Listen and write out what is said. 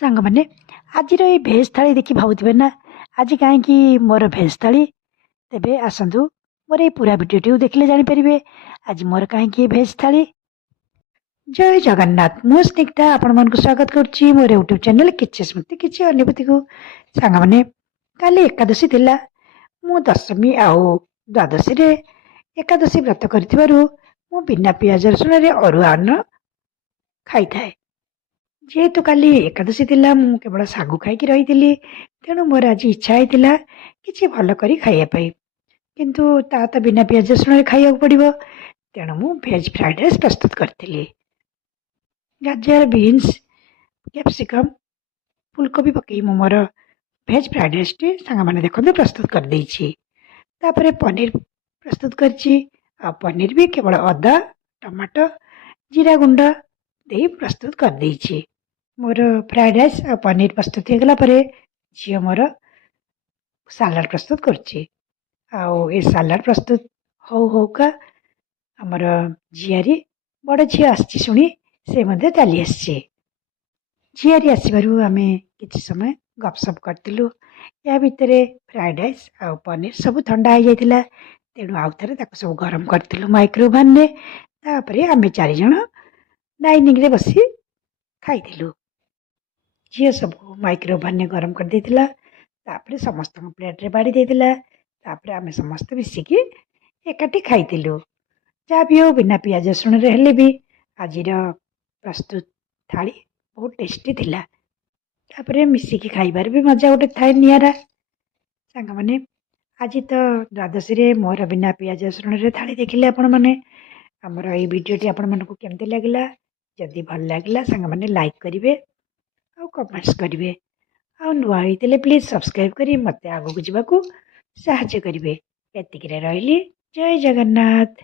सांग मैंने आज भेज थाली देखी भावुवे ना आज कहीं मोर भेज थाली तेबे आसतु मोर ये पूरा भिडियो देखले जानीपर आज मोर कहीं भेज थाली। जय जगन्नाथ मु स्निग्धा आपण मन स्वागत करुच्ची मोर यूट्यूब चैनल किछि स्मृति किछि अनुभूति को। सांग मैंने काली एकादशी थिला मु दशमी आउ द्वादशी रे एकादशी व्रत करिथिबारु मु बिना पियाज रसुण रे अरुआ अन्न खाई थाए। जेहेतु काली एकादशी थिला मु केवल सागु खाई रही तेणु मोर आज इच्छा होता किसी भल करी खाइया पाई किंतु ता तो बिना पियाज रसुण खाइया पड़ो तेणु मु भेज फ्राइड राइस प्रस्तुत करी। गाजर बीन्स कैप्सिकम फुलकोबी पकई मु मोर भेज फ्राइड राइस टी सांग मैंने देखते प्रस्तुत कर देछि। तापरे पनीर प्रस्तुत करछि आ पनीर भी केवल अदा टमाटो जीरा गुंड दे प्रस्तुत कर देछि। मोर फ्राइड राइस आ पनीर प्रस्तुत हो गला झील मोर सालाड प्रस्तुत करछि। ए सालाड प्रस्तुत होका आमर झियारी बड़ झी आसी शुणी से मध्य चली आसी। झियारी आसबार आम कि समय गपसप करूँ या भितर फ्राइड राइस आ पनीर सब ठंडा हो जाता तेणु आउ थे सब गरम करूँ माइक्रोवेव में। तापर आम 4 जन डाइनिंग रे बसी खाइलु। झील सब माइक्रोवेव में गरम कर देथिला तापर समस्त प्लेट रे बाड़ी देथिला तापर आम समस्त मिसिकी एकाठी खाइलु। जहाँ भी हो बिना पियाज रसुण रे हेले भी आज प्रस्तुत थाली बहुत टेस्टी थिला। तापर मिसिकी खाइबार भी मजा गोटे थाए नियारा। सांग माने आज तो द्वादशी रे मोर बिना पियाज रसुण रे थाली देखिले आपण माने हमर ए वीडियोटी आपण मानकु केमते लागला जदि भल लागला सांग माने लाइक करिवे आ कमेंट्स करिवे आ नुआ होइतले प्लीज सब्सक्राइब करी मते आगो को जीवाकू साहाय्य करिवे। एतिकिरे रहली जय जगन्नाथ।